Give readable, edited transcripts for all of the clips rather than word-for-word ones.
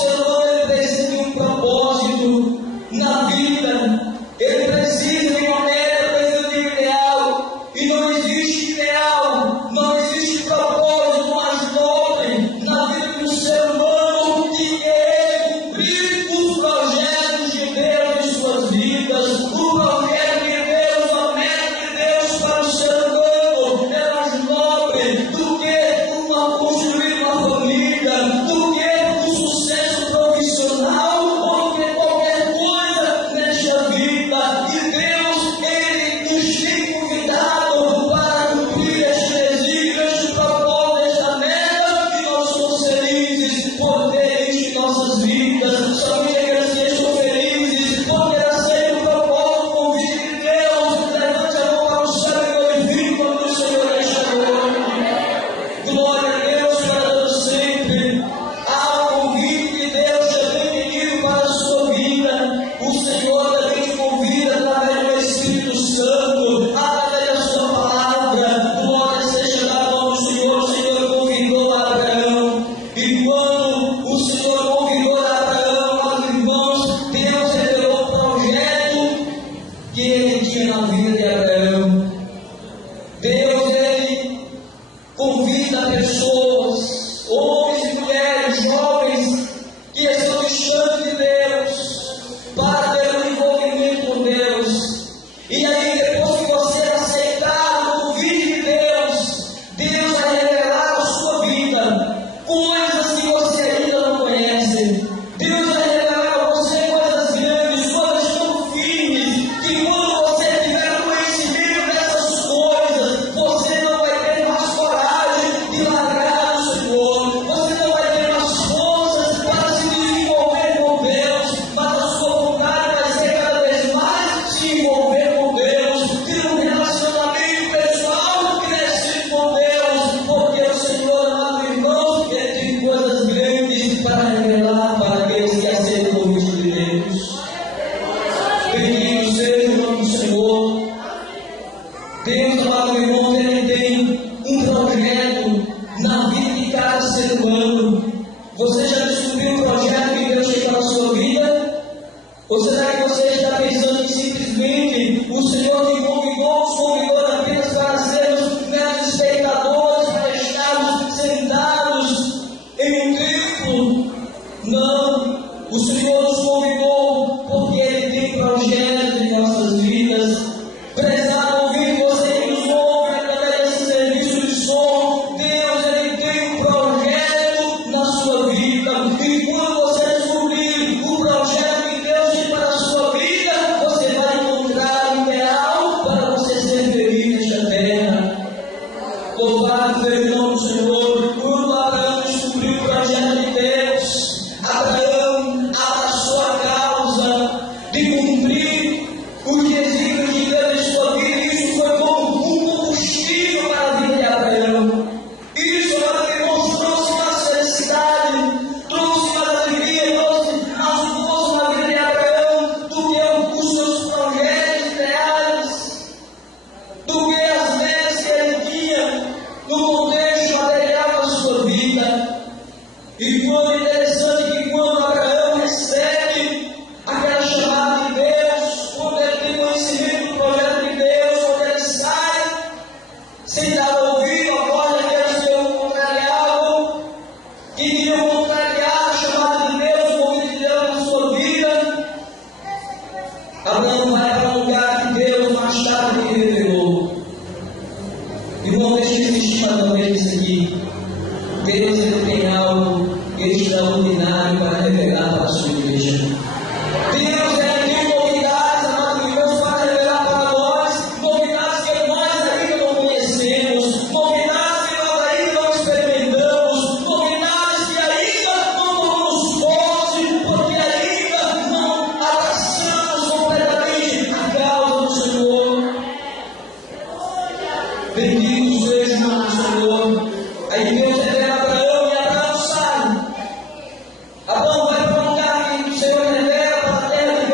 ser humano ele precisa de um propósito na vida. Ele precisa de uma meta, precisa de um ideal. E não existe ideal, não existe propósito mais nobre na vida do ser humano que ele cumprir os projetos de Deus em suas vidas. O projeto de Deus, a meta de Deus para o ser humano é mais nobre do que construir uma família, do que o sucesso profissional ou do que qualquer coisa nesta vida. E Deus, Ele nos tem convidado para cumprir este desígnio, este propósito, esta meta, e nós somos felizes por ter isso em nossas vidas. Somente aqueles que estão felizes por ter aceito o propósito, o convite de Deus, levante a mão para o céu e glorifique o nome do Senhor nesta noite. Glória a Deus para todos sempre. Há um convite de Deus também pedido para a sua vida. O Senhor também te convida através do Espírito Santo, através da sua palavra. Glória seja dada ao Senhor. O Senhor convidou Abraão. E quando o Senhor convidou Abraão, meus irmãos, Deus revelou o projeto que ele tinha na vida de Abraão. Deus, ele convida pessoas, homens e mulheres, jovens, que estão distantes de Deus, para ter um envolvimento com Deus. E aí, depois que você aceitar o convite de Deus, Deus vai revelar a sua vida coisas que você ainda não conhece. Deus vai revelar a você coisas grandes, coisas tão firmes, que quando você tiver conhecimento dessas coisas, você não vai ter mais coragem de largar o Senhor, você não vai ter mais forças para se desenvolver com Deus, mas a sua vontade vai ser cada vez mais se envolver com Deus, ter um relacionamento pessoal crescido com Deus, porque o Senhor, amado irmão, ele tem coisas grandes para revelar para aqueles que aceitam o convite de Deus. Bendito seja o nome do Senhor. Deus, amado irmão, ele tem um projeto na vida de cada ser humano. Você já descobriu o projeto que Deus tem para a sua vida? Ou será que você está pensando que simplesmente o Senhor te convidou apenas para sermos meros espectadores, para estarmos sentados em um templo? Não, o Senhor nos convidou porque Ele tem projetos em nossas vidas. Prezado ouvir você que nos ouve através desse serviço de som, Deus, Ele tem um projeto na sua vida. E quando você descobrir o projeto que Deus tem para a sua vida, você vai encontrar o ideal para você ser feliz nesta terra. Louvado seja o nome do Senhor. Quando Abraão descobriu o projeto de Deus, Abraão abraçou a causa de cumprir os desígnios de Deus em sua vida. Isso foi como um combustível para a vida de Abraão. Isso, amado irmão, trouxe mais felicidade, trouxe mais alegria, trouxe mais gozo na vida de Abraão do que os seus projetos ideais, do que as metas que ele tinha no contexto material da sua vida. E quando é interessante que quando Abraão recebe aquela chamada de Deus, quando ele tem conhecimento do projeto de Deus, quando ele sai, sem dar ouvido a voz daqueles que o contrariavam, que iriam contrariar a chamada de Deus, o convite de Deus na sua vida, Abraão vai para um lugar que Deus mais tarde lhe revelou. Irmão, deixa eu insistir mais uma vez nisso aqui. Deus, ele tem algo extraordinário para revelar para a sua igreja. Deus, ele tem novidades, amados irmãos, para revelar para nós, novidades que nós ainda não conhecemos, novidades que nós ainda não experimentamos, novidades que ainda não tomamos posse, porque ainda não abraçamos completamente a causa do Senhor. Bendito seja o nome do Senhor. Aí Deus revela a Abraão e Abraão sai. Abraão vai para um lugar que o Senhor revela para a terra de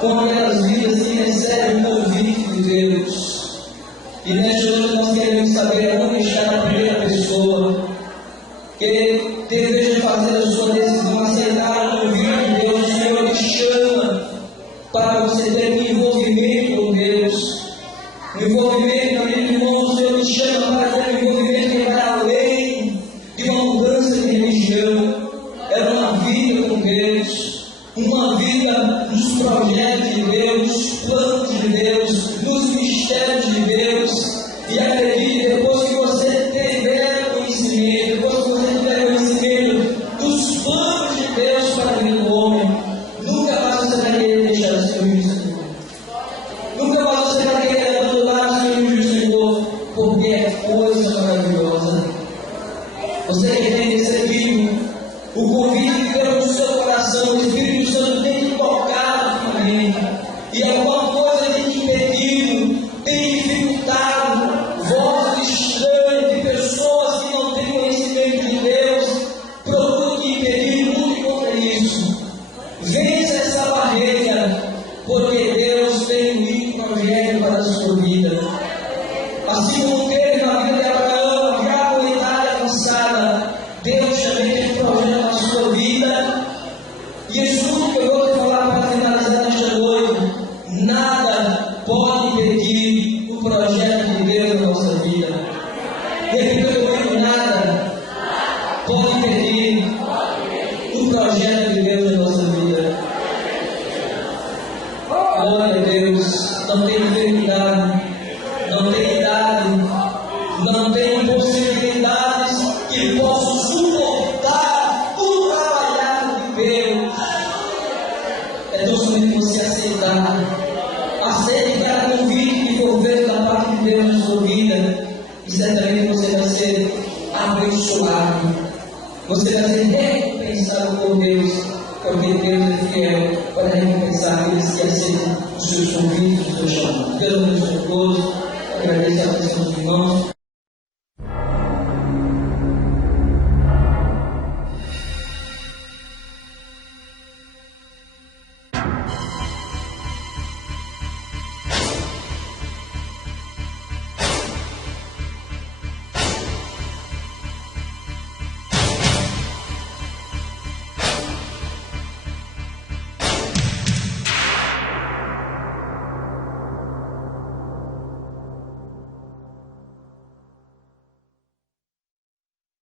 com aquelas vidas que recebem o convite de Deus. E nesta noite nós queremos saber onde está a primeira pessoa que deseja fazer a sua decisão, aceitar o convite de Deus. O Senhor te chama para você ter um envolvimento com Deus. Um envolvimento, amigo irmão, o Senhor te chama para ter um envolvimento que vai além de uma mudança de religião. É uma vida com Deus, uma vida nos projetos de Deus, planos de Deus, nos mistérios de Deus. E acredite, depois que você tiver conhecimento, depois que você tiver conhecimento dos planos de Deus para a vida do homem, nunca mais você vai querer deixar o seu juízo. Nunca mais você vai querer abandonar o seu juízo, Senhor, porque é coisa maravilhosa. Você que tem recebido o convite de Deus no seu coração, o Espírito Santo tem te tocado também, e alguma coisa tem te impedido, tem dificultado, vozes estranhas de pessoas que não têm conhecimento de Deus, procuram te impedir, lute contra isso. Vença essa barreira, porque Deus tem um projeto para a sua vida. Assim como teve na vida de Abraão, já com idade avançada, Deus também tem um projeto na sua vida. E escute o que eu vou te falar para finalizar nesta noite. Nada pode impedir o projeto de Deus na nossa vida. Repita comigo: nada pode impedir o projeto de Deus na nossa vida. Glória a Deus. Não tem enfermidade, não tem idade, não tem possibilidades que possam suportar o trabalhar de Deus. É tão somente você aceitar. Aceite cada convite que for feito da parte de Deus na sua vida, e certamente você vai ser abençoado. Você vai ser recompensado por Deus, porque Deus é fiel para recompensar aqueles que aceitam os seus convites, os seus chamados. Deus abençoe a todos. Agradeço a atenção dos irmãos.